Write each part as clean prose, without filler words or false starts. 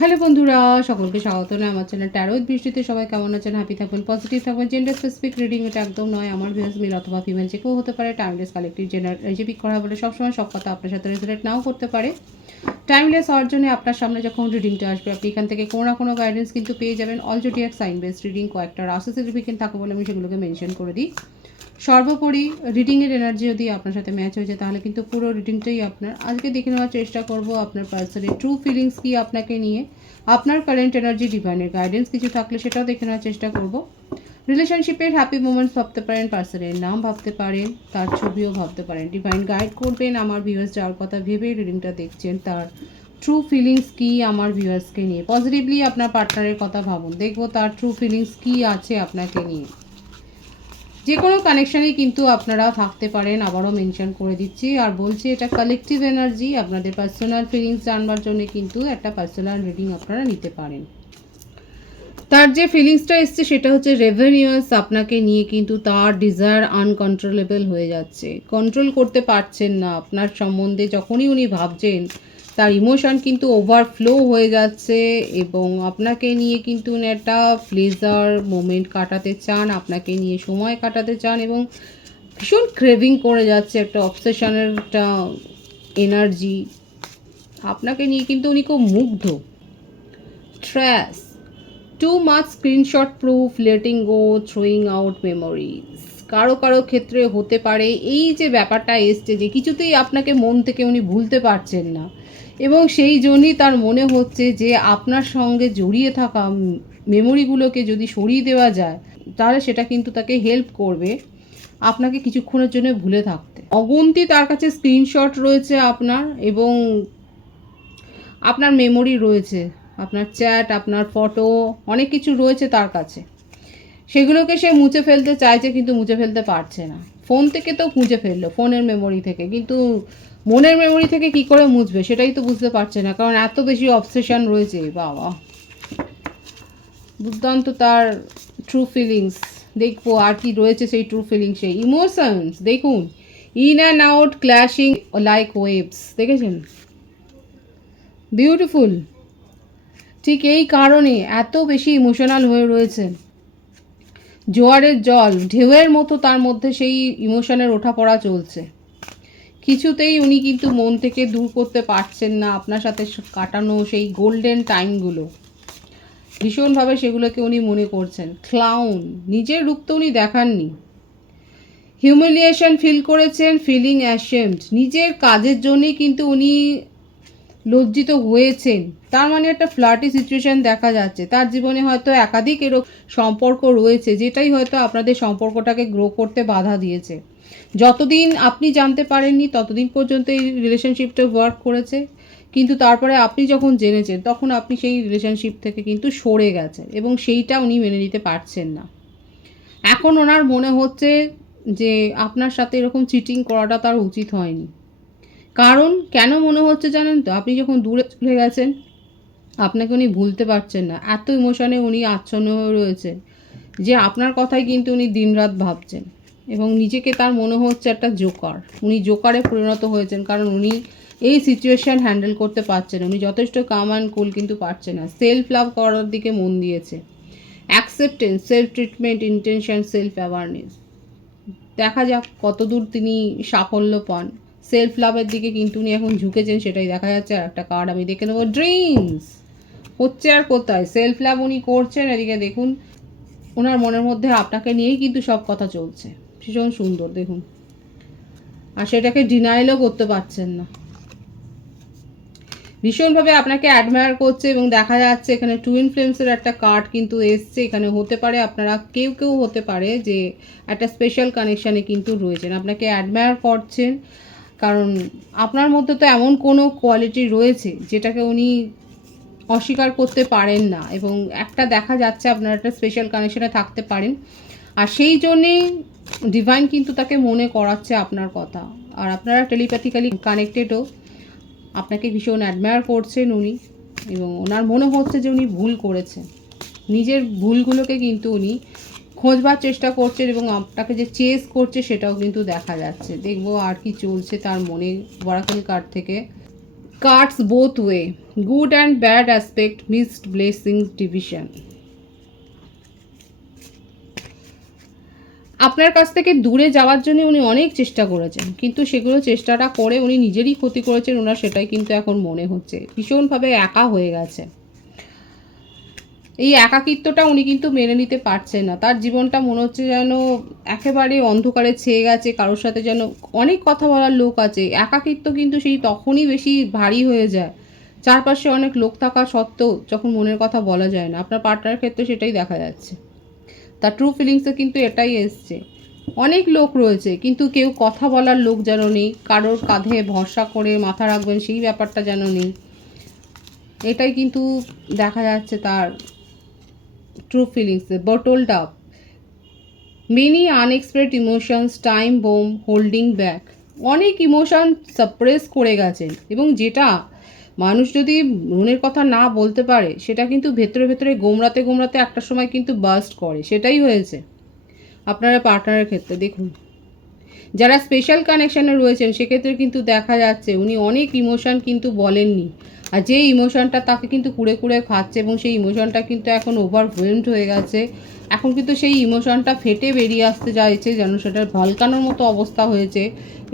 Hello বন্ধুরা, সকলকে স্বাগত না আমার চ্যানেল ট্যারো উইথ বৃষ্টিতে। সবাই কেমন আছেন? হ্যাপি থাকবেন, পজিটিভ থাকবেন। জেন্ডার স্পেসিফিক রিডিং এটা একদম নয়। আমার ভিউয়ার্স মেল অথবা ফিমেল যে কেউ হতে পারে। টাইমলেস কালেক্টিভ জেনারেল পিক করা বলে সবসময় সব কথা আপনার সাথে রেজোনেট নাও করতে পারে। টাইমলেস হওয়ার জন্য আপনার সামনে যখন রিডিংটা আসবে আপনি এখান থেকে কোনো না কোনো গাইডেন্স কিন্তু পেয়ে যাবেন। All zodiac sign based reading, কয়েকটা রাশি সিগনিফিকেন্ট থাকে বলে আমি সেগুলোকে মেনশন করে দিই। সর্বোপরি রিডিংয়ের এনার্জি যদি আপনার সাথে ম্যাচ হয়ে যায় তাহলে কিন্তু পুরো রিডিংটাই আপনার। আজকে দেখে নেওয়ার চেষ্টা করব আপনার পার্সনের ট্রু ফিলিংস কি আপনাকে নিয়ে, আপনার কারেন্ট এনার্জি, ডিভাইনের গাইডেন্স কিছু থাকলে সেটাও দেখে নেওয়ার চেষ্টা করব। রিলেশনশিপের হ্যাপি মোমেন্টস ভাবতে পারেন, পার্সনের নাম ভাবতে পারেন, তার ছবিও ভাবতে পারেন। ডিভাইন গাইড করবেন আমার ভিউয়ার্স যার কথা ভেবে রিডিংটা দেখছেন তার ট্রু ফিলিংস কি আমার ভিউয়ার্সকে নিয়ে। পজিটিভলি আপনার পার্টনারের কথা ভাবুন, দেখবো তার ট্রু ফিলিংস কি আছে আপনাকে নিয়ে। যে কোনো কানেকশানেই কিন্তু আপনারা থাকতে পারেন, আবারও মেনশন করে দিচ্ছি আর বলছি এটা কালেকটিভ এনার্জি। আপনাদের পার্সোনাল ফিলিংস জানবার জন্য কিন্তু একটা পার্সোনাল রিডিং আপনারা নিতে পারেন। তার যে ফিলিংসটা এসছে সেটা হচ্ছে রেভেনিউয়াস আপনাকে নিয়ে, কিন্তু তার ডিজায়ার আনকন্ট্রোলেবল হয়ে যাচ্ছে, কন্ট্রোল করতে পারছেন না আপনার সম্বন্ধে। যখনই উনি ভাবছেন তার ইমোশন কিন্তু ওভারফ্লো হয়ে যাচ্ছে এবং আপনাকে নিয়ে কিন্তু উনি একটা প্লেজার মোমেন্ট কাটাতে চান, আপনাকে নিয়ে সময় কাটাতে চান এবং ভীষণ ক্রেভিং করে যাচ্ছে, একটা অবসেশনের একটা এনার্জি আপনাকে নিয়ে। কিন্তু উনি খুব মুগ্ধ। Trash, too much screenshot proof, letting go, throwing out memories. কারো কারো ক্ষেত্রে হতে পারে এই যে ব্যাপারটা এসছে যে কিছুতেই আপনাকে মন থেকে উনি ভুলতে পারছেন না এবং সেই জন্যই তার মনে হচ্ছে যে আপনার সঙ্গে জড়িয়ে থাকা মেমোরিগুলোকে যদি সরিয়ে দেওয়া যায় তাহলে সেটা কিন্তু তাকে হেল্প করবে আপনাকে কিছুক্ষণের জন্য ভুলে থাকতে। অগুন্তি তার কাছে স্ক্রিনশট রয়েছে আপনার এবং আপনার মেমোরি রয়েছে, আপনার চ্যাট, আপনার ফটো, অনেক কিছু রয়েছে তার কাছে। সেগুলোকে সে মুছে ফেলতে চাইছে কিন্তু মুছে ফেলতে পারছে না। ফোন থেকে তো মুছে ফেললো, ফোনের মেমোরি থেকে, কিন্তু মনের মেমোরি থেকে কি করে মুছবে সেটাই তো বুঝতে পারছে না, কারণ এত বেশি অবসেশন রয়েছে। বাবা, দুর্দান্ত তার ট্রু ফিলিংস। দেখবো আর কি রয়েছে সেই ট্রু ফিলিংসে। ইমোশনস দেখুন, in and out clashing like waves, দেখেছেন? বিউটিফুল। ঠিক এই কারণে এত বেশি ইমোশনাল হয়ে রয়েছেন। জোয়ারের জল, ঢেউয়ের মতো তার মধ্যে সেই ইমোশনের ওঠাপড়া চলছে। কিছুতেই উনি কিন্তু মন থেকে দূর করতে পারছেন না আপনার সাথে কাটানো সেই গোল্ডেন টাইমগুলো। ভীষণভাবে সেগুলোকে উনি মনে করছেন। ক্লাউন, নিজের রূপ তো উনি দেখাননি। হিউমিলিয়েশন ফিল করেছেন, ফিলিং অ্যাশেমড, নিজের কাজের জন্যই কিন্তু উনি লজ্জিত হয়েছেন। তার মানে একটা ফ্লার্টি সিচুয়েশন দেখা যাচ্ছে তার জীবনে। হয়তো একাধিক এরকম সম্পর্ক রয়েছে যেটাই হয়তো আপনাদের সম্পর্কটাকে গ্রো করতে বাধা দিয়েছে। যতদিন আপনি জানতে পারেননি ততদিন পর্যন্ত এই রিলেশনশিপটা ওয়ার্ক করেছে, কিন্তু তারপরে আপনি যখন জেনেছেন তখন আপনি সেই রিলেশনশিপ থেকে কিন্তু সরে গেছেন এবং সেইটা উনি মেনে নিতে পারছেন না। এখন ওনার মনে হচ্ছে যে আপনার সাথে এরকম চিটিং করাটা তার উচিত হয়নি। কারণ কেন মনে হচ্ছে জানেন তো? আপনি যখন দূরে চলে গেছেন আপনাকে উনি ভুলতে পারছেন না, এত ইমোশনে উনি আচ্ছন্ন হয়ে রয়েছে যে আপনার কথাই কিন্তু উনি দিনরাত ভাবছেন এবং নিজেকে তার মনে হচ্ছে একটা জোকার। উনি জোকারে পরিণত হয়েছেন কারণ উনি এই সিচুয়েশান হ্যান্ডেল করতে পারছেন। উনি যথেষ্ট কাম অ্যান্ড কুল কিন্তু পারছে না। সেলফ লাভ করার দিকে মন দিয়েছে। Acceptance, self treatment, intention, self awareness. দেখা যাক কতদূর তিনি সাফল্য পান। সেলফ লাভের দিকে কিন্তু উনি এখন ঝুঁকেছেন, সেটাই দেখা যাচ্ছে। আর একটা কার্ড আমি দেখে নেবো। ড্রিমস হচ্ছে আর কোথায় সেলফ লাভ উনি করছেন, এদিকে দেখুন ওনার মনের মধ্যে আপনাকে নিয়েই কিন্তু সব কথা চলছে। ভীষণ সুন্দর দেখুন, আর সেটাকে ডিনাইলও করতে পারছেন না। ভীষণভাবে আপনাকে অ্যাডমায়ার করছে এবং দেখা যাচ্ছে এখানে টুইন ফ্লেমসের একটা কার্ড কিন্তু এসছে। এখানে হতে পারে আপনারা কেউ কেউ হতে পারে যে একটা স্পেশাল কানেকশানে কিন্তু রয়েছেন, আপনাকে অ্যাডমায়ার করছেন কারণ আপনার মধ্যে তো এমন কোনো কোয়ালিটি রয়েছে যেটাকে উনি অস্বীকার করতে পারেন না এবং একটা দেখা যাচ্ছে আপনারা একটা স্পেশাল কানেকশানে থাকতে পারেন আর সেই জন্যেই ডিভাইন কিন্তু তাকে মনে করাচ্ছে আপনার কথা। আর আপনারা টেলিপ্যাথিক্যালি কানেক্টেডও, আপনাকে ভীষণ অ্যাডমায়ার করছেন উনি এবং ওনার মনে হচ্ছে যে উনি ভুল করেছেন। নিজের ভুলগুলোকে কিন্তু উনি খোঁজবার চেষ্টা করছেন এবং আপনাকে যে চেস করছে সেটাও কিন্তু দেখা যাচ্ছে। দেখবো আর কি চলছে তার মনে ওরাকেল কার্ড থেকে। Cards both way, good and bad aspect, missed blessings, division. আপনার কাছ থেকে দূরে যাওয়ার জন্য উনি অনেক চেষ্টা করেছেন, কিন্তু সেগুলো চেষ্টাটা করে উনি নিজেরই ক্ষতি করেছেন, ওনার সেটাই কিন্তু এখন মনে হচ্ছে। ভীষণভাবে একা হয়ে গেছে। এই একাকিত্বটা উনি কিন্তু মেনে নিতে পারছেন না। তার জীবনটা মনে হচ্ছে যেন একেবারে অন্ধকারে ছেয়ে গেছে, কারোর সাথে যেন অনেক কথা বলার লোক আছে। একাকিত্ব কিন্তু সেই তখনই বেশি ভারী হয়ে যায়, চারপাশে অনেক লোক থাকা সত্ত্বেও যখন মনের কথা বলা যায় না। আপনার পার্টনারের ক্ষেত্রে সেটাই দেখা যাচ্ছে। তার ট্রু ফিলিংসে কিন্তু এটাই এসছে। অনেক লোক রয়েছে, কিন্তু কেউ কথা বলার লোক যেন নেই, কারোর কাঁধে ভরসা করে মাথা রাখবেন সেই ব্যাপারটা যেন নেই। এটাই কিন্তু দেখা যাচ্ছে তার ট্রু ফিলিংসে। Bottled up, many unexpressed emotions, time bomb, holding back. অনেক ইমোশন সাপ্রেস করে গেছেন, এবং যেটা মানুষ যদি মনের কথা না বলতে পারে সেটা কিন্তু ভেতরে ভেতরে গোমড়াতে গোমড়াতে একটা সময় কিন্তু বাস্ট করে। সেটাই হয়েছে আপনারা পার্টনারের ক্ষেত্রে। দেখুন, যারা স্পেশাল কানেকশানে রয়েছেন সেক্ষেত্রে কিন্তু দেখা যাচ্ছে উনি অনেক ইমোশান কিন্তু বলেননি, আর যে ইমোশানটা তাকে কিন্তু কুড়ে কুড়ে খাচ্ছে, এবং সেই ইমোশানটা কিন্তু এখন ওভারওয়েলমড হয়ে গেছে। এখন কিন্তু সেই ইমোশানটা ফেটে বেরিয়ে আসতে চাইছে, যেন সেটা ভলকানোর মতো অবস্থা হয়েছে,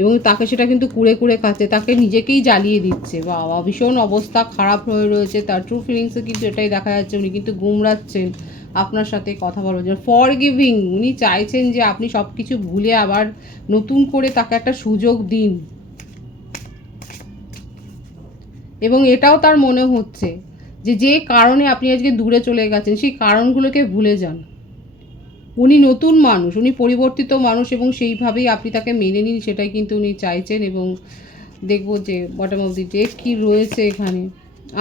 এবং তাকে সেটা কিন্তু কুড়ে কুড়ে খাচ্ছে, তাকে নিজেকেই জ্বালিয়ে দিচ্ছে। বাবা, ভীষণ অবস্থা খারাপ হয়ে রয়েছে তার। ট্রু ফিলিংসে কিন্তু এটাই দেখা যাচ্ছে, উনি কিন্তু গুমরাচ্ছেন আপনার সাথে কথা বলার জন্য। ফরগিভিং, উনি চাইছেন যে আপনি সব কিছু ভুলে আবার নতুন করে তাকে একটা সুযোগ দিন, এবং এটাও তার মনে হচ্ছে যে যে কারণে আপনি আজকে দূরে চলে গেছেন সেই কারণগুলোকে ভুলে যান। উনি নতুন মানুষ, উনি পরিবর্তিত মানুষ, এবং সেইভাবেই আপনি তাকে মেনে নিন, সেটাই কিন্তু উনি চাইছেন। এবং দেখব যে বটম অফ দি ডেক কী রয়েছে এখানে।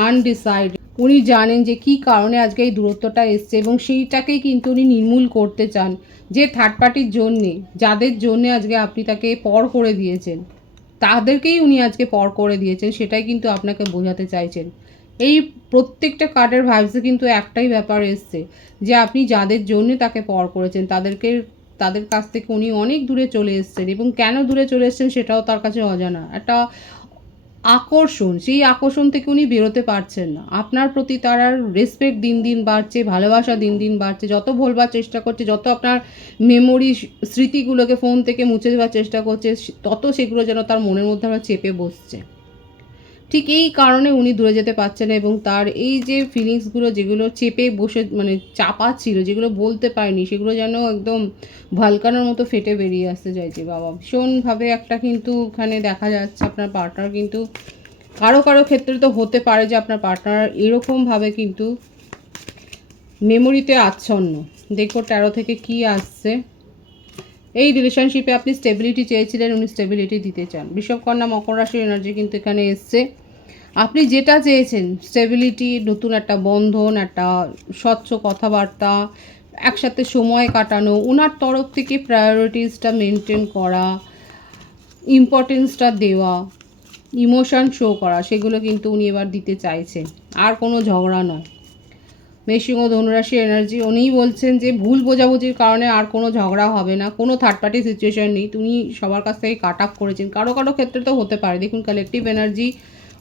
আনডিসাইড, উনি জানেন যে কী কারণে আজকে এই দূরত্বটা এসছে, এবং সেইটাকেই কিন্তু উনি নির্মূল করতে চান। যে থার্ড পার্টির জন্যে, যাদের জন্যে আজকে আপনি তাকে পর করে দিয়েছেন, তাদেরকেই উনি আজকে পর করে দিয়েছেন, সেটাই কিন্তু আপনাকে বোঝাতে চাইছেন। এই প্রত্যেকটা কার্ডের ভাইবসে কিন্তু একটাই ব্যাপার এসছে, যে আপনি যাদের জন্য তাকে পর করেছেন তাদের কাছ থেকে উনি অনেক দূরে চলে এসেছেন, এবং কেন দূরে চলে এসেছেন সেটাও তার কাছে অজানা। একটা আকর্ষণ, সেই আকর্ষণ থেকে উনি বেরোতে পারছেন না। আপনার প্রতি তার আর রেসপেক্ট দিন দিন বাড়ছে, ভালোবাসা দিন দিন বাড়ছে। যত ভোলবার চেষ্টা করছে, যত আপনার মেমোরি স্মৃতিগুলোকে ফোন থেকে মুছে দেওয়ার চেষ্টা করছে, তত সেগুলো যেন তার মনের মধ্যে আবার চেপে বসছে। ঠিক এই কারণে উনি দূরে যেতে পারছেন না, এবং তার এই যে ফিলিংসগুলো যেগুলো চেপে বসে মানে চাপা ছিল, যেগুলো বলতে পারেনি, সেগুলো যেন একদম ভলকানোর মতো ফেটে বেরিয়ে আসতে চাইছে। বাবা, ভীষণভাবে একটা কিন্তু এখানে দেখা যাচ্ছে আপনার পার্টনার কিন্তু কারো কারো ক্ষেত্রে তো হতে পারে যে আপনার পার্টনার এরকমভাবে কিন্তু মেমোরিতে আচ্ছন্ন। দেখো 13 থেকে কি আসছে। এই রিলেশনশিপে আপনি স্টেবিলিটি চেয়েছিলেন, উনি স্টেবিলিটি দিতে চান। বৃষভ, কন্যা, মকর রাশির এনার্জি কিন্তু এখানে এসছে। আপনি যেটা চেয়েছেন, স্টেবিলিটি, নতুন একটা বন্ধন, একটা স্বচ্ছ কথাবার্তা, একসাথে সময় কাটানো, ওনার তরফ থেকে প্রায়োরিটিসটা মেনটেন করা, ইম্পর্টেন্সটা দেওয়া, ইমোশান শো করা, সেগুলো কিন্তু উনি এবার দিতে চাইছেন। আর কোনো ঝগড়া নয়। মেষিং ও ধনুরাশি এনার্জি, উনিই বলছেন যে ভুল বোঝাবুঝির কারণে আর কোনো ঝগড়া হবে না, কোনো থার্ড পার্টি সিচুয়েশন নেই। উনি সবার কাছ থেকে কাট আপ করেছেন, কারো কারো ক্ষেত্রে তো হতে পারে। দেখুন, কালেকটিভ এনার্জি,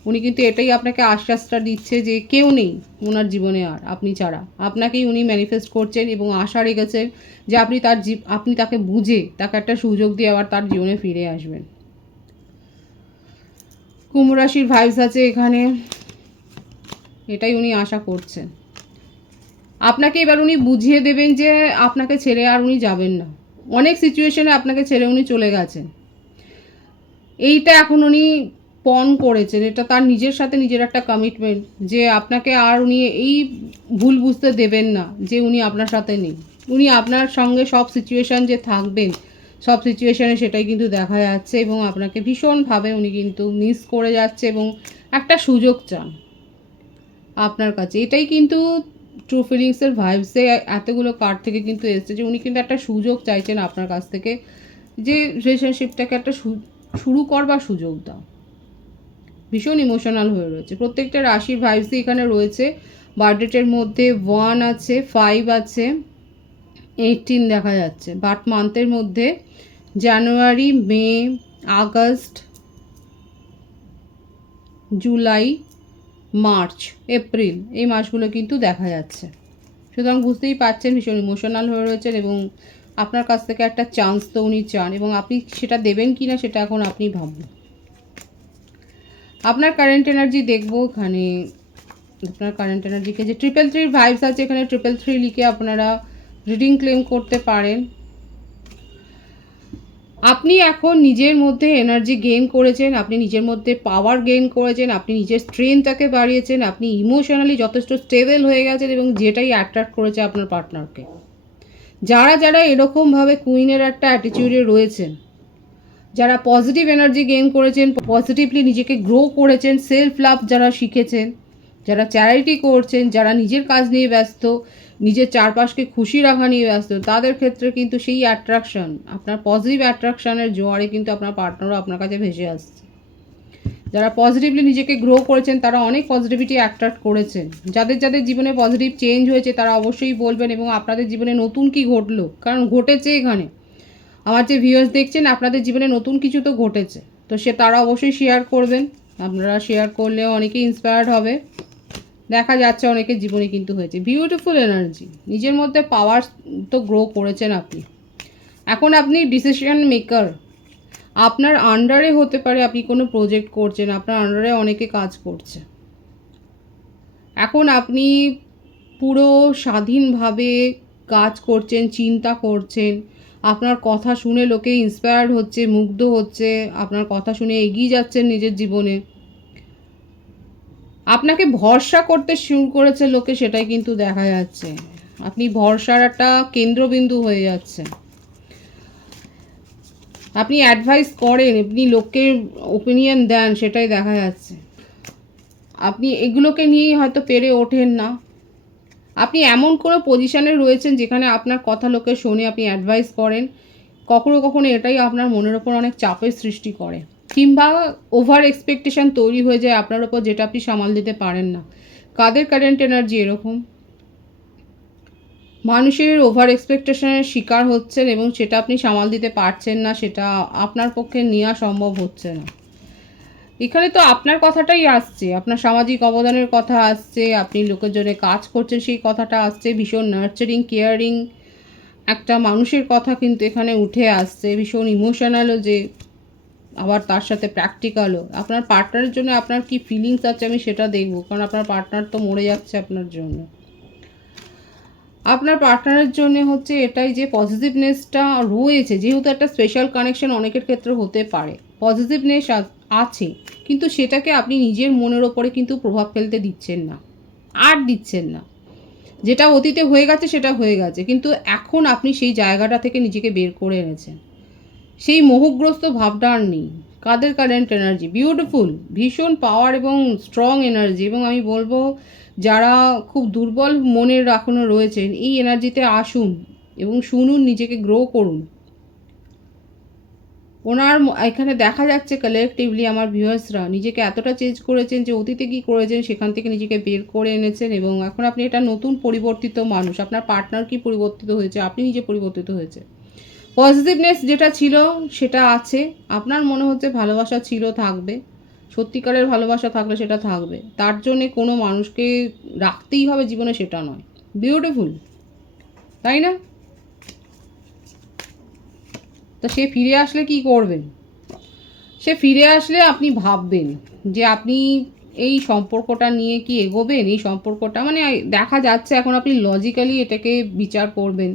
উনি কিন্তু এটাই আপনাকে আশ্বাসটা দিচ্ছে যে কেউ নেই ওনার জীবনে আর আপনি ছাড়া। আপনাকেই উনি ম্যানিফেস্ট করছেন, এবং আশা রেখেছেন যে আপনি তাকে বুঝে তাকে একটা সুযোগ দিয়ে আবার তার জীবনে ফিরে আসবেন। কুম্ভ রাশির ভাইবস আছে এখানে, এটাই উনি আশা করছেন। আপনাকে এবার উনি বুঝিয়ে দেবেন যে আপনাকে ছেড়ে আর উনি যাবেন না। অনেক সিচুয়েশনে আপনাকে ছেড়ে উনি চলে গেছেন, এইটা এখন উনি পণ করেছেন। এটা তার নিজের সাথে নিজের একটা কমিটমেন্ট, যে আপনাকে আর উনি এই ভুল বুঝতে দেবেন না যে উনি আপনার সাথে নেই। উনি আপনার সঙ্গে সব সিচুয়েশান যে থাকবেন, সব সিচুয়েশানে সেটাই কিন্তু দেখা যাচ্ছে, এবং আপনাকে ভীষণভাবে উনি কিন্তু মিস করে যাচ্ছে, এবং একটা সুযোগ চান আপনার কাছে। এটাই কিন্তু ট্রু ফিলিংসের ভাইবসে এতগুলো কার্ড থেকে কিন্তু এসছে, যে উনি কিন্তু একটা সুযোগ চাইছেন আপনার কাছ থেকে, যে রিলেশনশিপটাকে একটা শুরু করবার সুযোগ দাও। ভীষণ ইমোশনাল হয়ে রয়েছে। প্রত্যেকটা রাশির ভাইবসই এখানে রয়েছে। বার্থডেটের মধ্যে 1 আছে, 5 আছে, 18 দেখা যাচ্ছে। বার্থ মান্থের মধ্যে জানুয়ারি, মে, আগস্ট, জুলাই, মার্চ, এপ্রিল এই মাসগুলো কিন্তু দেখা যাচ্ছে। সুতরাং বুঝতেই পারছেন ভীষণ ইমোশনাল হয়ে রয়েছেন এবং আপনার কাছ থেকে একটা চান্স তো উনি চান এবং আপনি সেটা দেবেন কি না সেটা এখন আপনি ভাবুন। আপনার কারেন্ট এনার্জি দেখবো এখানে, আপনার কারেন্ট এনার্জিকে যে 333 ভাইবস আছে এখানে 333 লিখে আপনারা রিডিং ক্লেম করতে পারেন। আপনি এখন নিজের মধ্যে এনার্জি গেইন করেছেন, আপনি নিজের মধ্যে পাওয়ার গেইন করেছেন, আপনি নিজের স্ট্রেংথটাকে বাড়িয়েছেন, আপনি ইমোশনালি যথেষ্ট স্টেবল হয়ে গেছেন এবং যেটাই অ্যাট্রাক্ট করেছে আপনার পার্টনারকে। যারা যারা এরকমভাবে কুইনের একটা অ্যাটিটিউডে রয়েছেন, যারা পজিটিভ এনার্জি গেইন করেছেন, পজিটিভলি নিজেকে গ্রো করেছেন, সেলফ লাভ যারা শিখেছেন, যারা চ্যারিটি করছেন, যারা নিজের কাজ নিয়ে ব্যস্ত, নিজের চারপাশকে খুশি রাখা নিয়ে ব্যস্ত, তাদের ক্ষেত্রে কিন্তু সেই অ্যাট্রাকশন, আপনার পজিটিভ অ্যাট্রাকশনের জোয়ারে কিন্তু আপনার পার্টনারও আপনার কাছে ভেসে আসছে। যারা পজিটিভলি নিজেকে গ্রো করেছেন তারা অনেক পজিটিভিটি অ্যাট্রাক্ট করেছেন। যাদের যাদের জীবনে পজিটিভ চেঞ্জ হয়েছে তারা অবশ্যই বলবেন এবং আপনাদের জীবনে নতুন কি ঘটলো, কারণ ঘটেছে এখানে। আমার যে ভিউয়ার্স দেখছেন আপনাদের জীবনে নতুন কিছু তো ঘটেছে, তো সে তারা অবশ্যই শেয়ার করবেন। আপনারা শেয়ার করলেও অনেকেই ইন্সপায়ার্ড হবে। দেখা যাচ্ছে অনেকের জীবনে কিন্তু হয়েছে বিউটিফুল এনার্জি, নিজের মধ্যে পাওয়ার তো গ্রো করেছেন আপনি। এখন আপনি ডিসিশন মেকার, আপনার আন্ডারে হতে পারে আপনি কোনো প্রজেক্ট করছেন, আপনার আন্ডারে অনেকে কাজ করছে। এখন আপনি পুরো স্বাধীনভাবে কাজ করছেন, চিন্তা করছেন, আপনার কথা শুনে লোকে ইন্সপায়ার্ড হচ্ছে, মুগ্ধ হচ্ছে, আপনার কথা শুনে এগিয়ে যাচ্ছেন নিজের জীবনে। আপনাকে ভরসা করতে শুরু করেছে লোকে, সেটাই কিন্তু দেখা যাচ্ছে। আপনি ভরসার একটা কেন্দ্রবিন্দু হয়ে যাচ্ছেন। আপনি অ্যাডভাইস করেন, আপনি লোকের ওপিনিয়ন দেন, সেটাই দেখা যাচ্ছে। আপনি এগুলোকে নিয়েই হয়তো পেরে ওঠেন না। আপনি এমন কোনো পজিশানে রয়েছেন যেখানে আপনার কথা লোকে শোনে, আপনি অ্যাডভাইস করেন। কখনো কখনো এটাই আপনার মনের ওপর অনেক চাপের সৃষ্টি করে, কিংবা ওভার এক্সপেকটেশন তৈরি হয়ে যায় আপনার ওপর, যেটা আপনি সামাল দিতে পারেন না। কাদের কারেন্ট এনার্জি এরকম? মানুষের ওভার এক্সপেকটেশনের শিকার হচ্ছেন এবং সেটা আপনি সামাল দিতে পারছেন না, সেটা আপনার পক্ষে নেওয়া সম্ভব হচ্ছে না। এখানে তো আপনার কথাটাই আসছে, আপনার সামাজিক অবদানের কথা আসছে, আপনি লোকের জন্য কাজ করছেন সেই কথাটা আসছে, ভীষণ নার্চারিং কেয়ারিং একটা মানুষের কথা কিন্তু এখানে উঠে আসছে, ভীষণ ইমোশনালও, যে আবার তার সাথে প্র্যাকটিক্যালও। আপনার পার্টনারের জন্য আপনার কি ফিলিংস আছে আমি সেটা দেখব, কারণ আপনার পার্টনার তো মরে যাচ্ছে আপনার জন্য। আপনার পার্টনারের জন্য হচ্ছে এটাই যে পজিটিভনেসটা রয়েছে, যেহেতু একটা স্পেশাল কানেকশন অনেকের ক্ষেত্রে হতে পারে, পজিটিভনেস আছে, কিন্তু সেটাকে আপনি নিজের মনের ওপরে কিন্তু প্রভাব ফেলতে দিচ্ছেন না, আর দিচ্ছেন না। যেটা অতীতে হয়ে গেছে সেটা হয়ে গেছে, কিন্তু এখন আপনি সেই জায়গাটা থেকে নিজেকে বের করে এনেছেন, সেই মোহগ্রস্ত ভাবটা আর নেই। কাদের কারেন্ট এনার্জি বিউটিফুল, ভীষণ পাওয়ার এবং স্ট্রং এনার্জি। এবং আমি বলবো যারা খুব দুর্বল মনের এখনও রয়েছেন, এই এনার্জিতে আসুন এবং শুনুন, নিজেকে গ্রো করুন। ওনার এখানে দেখা যাচ্ছে কালেকটিভলি আমার ভিউয়ার্সরা নিজেকে এতটা চেঞ্জ করেছেন যে অতীতে কী করেছেন সেখান থেকে নিজেকে বের করে এনেছেন এবং এখন আপনি এটা নতুন পরিবর্তিত মানুষ। আপনার পার্টনার কি পরিবর্তিত হয়েছে, আপনি নিজে পরিবর্তিত হয়েছে। পজিটিভনেস যেটা ছিল সেটা আছে, আপনার মনে হচ্ছে ভালোবাসা ছিল, থাকবে, সত্যিকারের ভালোবাসা থাকলে সেটা থাকবে। তার জন্যে কোনো মানুষকে রাখতেই হবে জীবনে সেটা নয়। বিউটিফুল, তাই না? তো সে ফিরে আসলে কি করবেন? সে ফিরে আসলে আপনি ভাববেন যে আপনি এই সম্পর্কটা নিয়ে কি এগোবেন। এই সম্পর্কটা মানে দেখা যাচ্ছে এখন আপনি লজিক্যালি এটাকে বিচার করবেন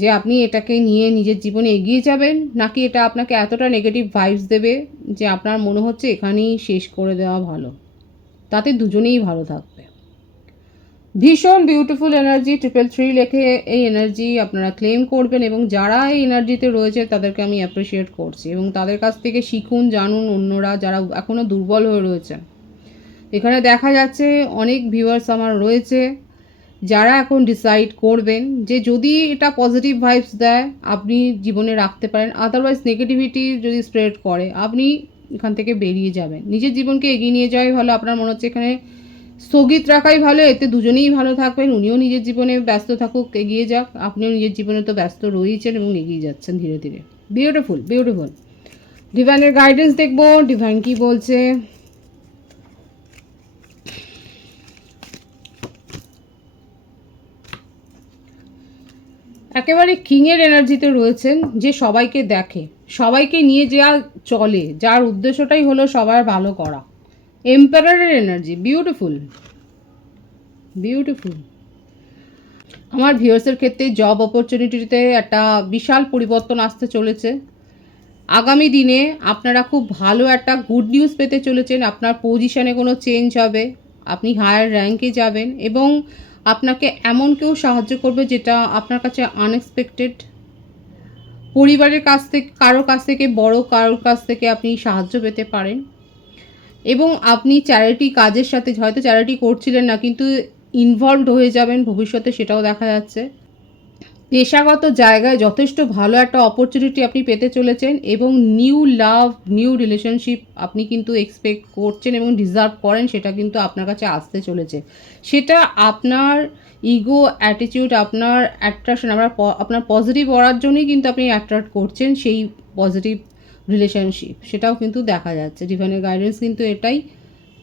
যে আপনি এটাকে নিয়ে নিজের জীবনে এগিয়ে যাবেন, নাকি এটা আপনাকে এতটা নেগেটিভ ভাইবস দেবে যে আপনার মনে হচ্ছে এখানেই শেষ করে দেওয়া ভালো, তাতে দুজনেই ভালো থাকবে। ভীষণ বিউটিফুল এনার্জি, 333 লেখে এই এনার্জি আপনারা ক্লেম করবেন এবং যারা এই এনার্জিতে রয়েছে তাদেরকে আমি অ্যাপ্রিসিয়েট করছি এবং তাদের কাছ থেকে শিখুন, জানুন অন্যরা যারা এখনও দুর্বল হয়ে রয়েছে। এখানে দেখা যাচ্ছে অনেক ভিউয়ার্স আমার রয়েছে যারা এখন ডিসাইড করবেন যে যদি এটা পজিটিভ ভাইবস দেয় আপনি জীবনে রাখতে পারেন, আদারওয়াইজ নেগেটিভিটি যদি স্প্রেড করে আপনি এখান থেকে বেরিয়ে যাবেন, নিজের জীবনকে এগিয়ে নিয়ে যাওয়াই ভালো। আপনার মনে হচ্ছে এখানে স্থগিত রাখাই ভালো, এতে দুজনেই ভালো থাকবেন, উনিও নিজের জীবনে ব্যস্ত থাকুক, এগিয়ে যাক, আপনিও নিজের জীবনে তো ব্যস্ত রয়েছেন এবং এগিয়ে যাচ্ছেন ধীরে ধীরে। Beautiful beautiful. ডিভাইনের গাইডেন্স দেখবো, ডিভাইন কি বলছে। একেবারে কিংয়ের এনার্জিতে রয়েছেন, যে সবাইকে দেখে, সবাইকে নিয়ে যা চলে, যার উদ্দেশ্যটাই হলো সবার ভালো করা। এম্পারারের এনার্জি, বিউটিফুল বিউটিফুল। আমার ভিউয়ার্সের ক্ষেত্রে জব অপরচুনিটিতে একটা বিশাল পরিবর্তন আসতে চলেছে। আগামী দিনে আপনারা খুব ভালো একটা গুড নিউজ পেতে চলেছেন। আপনার পজিশনে কোনো চেঞ্জ হবে, আপনি হায়ার র্যাঙ্কে যাবেন এবং আপনাকে এমন কেউ সাহায্য করবে যেটা আপনার কাছে আনএক্সপেক্টেড। পরিবারের কাছ থেকে, কারোর কাছ থেকে, বড় কারোর কাছ থেকে আপনি সাহায্য পেতে পারেন এবং আপনি চ্যারিটি কাজের সাথে, হয়তো চ্যারিটি করছিলেন না কিন্তু ইনভলভড হয়ে যাবেন ভবিষ্যতে, সেটাও দেখা যাচ্ছে। পেশাগত জায়গায় যথেষ্ট ভালো একটা অপরচুনিটি আপনি পেতে চলেছেন এবং নিউ লাভ, নিউ রিলেশনশিপ আপনি কিন্তু এক্সপেক্ট করছেন এবং ডিজার্ভ করেন, সেটা কিন্তু আপনার কাছে আসতে চলেছে। সেটা আপনার ইগো, অ্যাটিটিউড, আপনার অ্যাট্রাকশন, আপনার পজিটিভ করার জন্যই কিন্তু আপনি অ্যাট্রাক্ট করছেন সেই পজিটিভ রিলেশনশিপ, সেটাও কিন্তু দেখা যাচ্ছে। ডিভাইনের গাইডেন্স কিন্তু এটাই,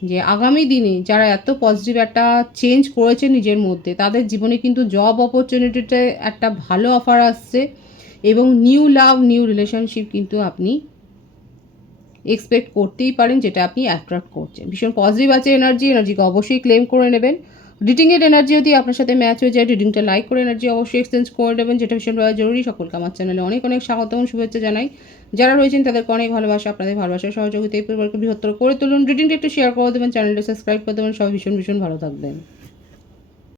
যে আগামী দিনে যারা এত পজিটিভ একটা চেঞ্জ করেছে নিজের মধ্যে, তাদের জীবনে কিন্তু জব অপরচুনিটিতে একটা ভালো অফার আসছে এবং নিউ লাভ, নিউ রিলেশনশিপ কিন্তু আপনি এক্সপেক্ট করতেই পারেন, যেটা আপনি অ্যাট্রাক্ট করছেন। ভীষণ পজিটিভ আছে এনার্জিকে অবশ্যই ক্লেম করে নেবেন। রিডিংয়ের এনার্জি যদি আপনার সাথে ম্যাচ হয়ে যায়, রিডিংটা লাইক করে এনার্জি অবশ্যই এক্সচেঞ্জ করে নেবেন, যেটা ভীষণ জরুরি। সকলকে আমার চ্যানেলে অনেক অনেক স্বাগত এবং শুভেচ্ছা জানাই। যারা রয়েছেন তাদেরকে অনেক ভালোবাসা, আপনাদের ভালোবাসার সহযোগিতা এই পরিবারকে বৃহত্তর করে তুলুন। রিডিংটা একটু শেয়ার করে দেবেন, চ্যানেলটা সাবস্ক্রাইব করে দেবেন। সবাই ভীষণ ভীষণ ভালো থাকবেন।